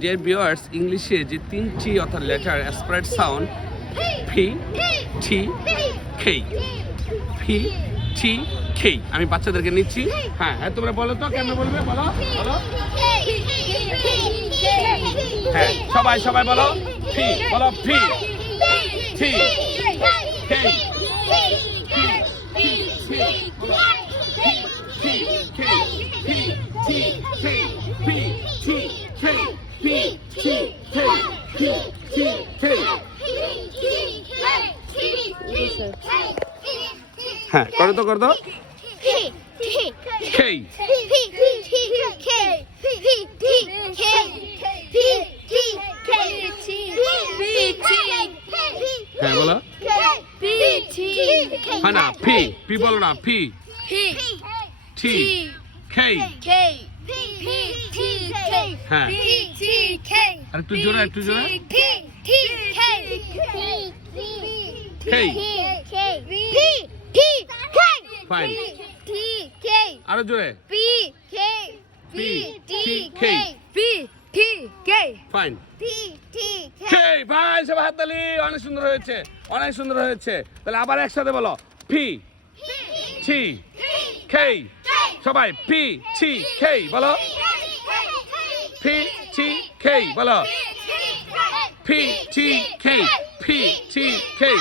Dear viewers, ইংলিশে যে তিনটি অর্থাৎ লেটার অ্যাসপারেট সাউন্ড ফি টি খেই, ফি টি খেই, আমি বাচ্চাদেরকে নিচ্ছি। হ্যাঁ হ্যাঁ, তোমরা বলো তো, কেমন বলবে, বলো বলো। হ্যাঁ, সবাই সবাই বলো, ফি বলো, ফি টি খেই, হ্যাঁ করো তো, করো তো। খেই, হ্যাঁ বলো। হ্যাঁ না, ফি ফি বলো না, ফি টি খেই। হ্যাঁ, আর একটু জোরে, একটু জোরে। খেই, ফাইন, আরো জোরে। পি টি খেই, ফাইন। খেই, ফাইন, সবাই হাততালি। অনেক সুন্দর হয়েছে, অনেক সুন্দর হয়েছে। তাহলে আবার একসাথে বলো, ফি টি খেই। সবাই ফি টি খেই বলো, ফি টি খেই বলো, ফি টি খেই, ফি টি খেই।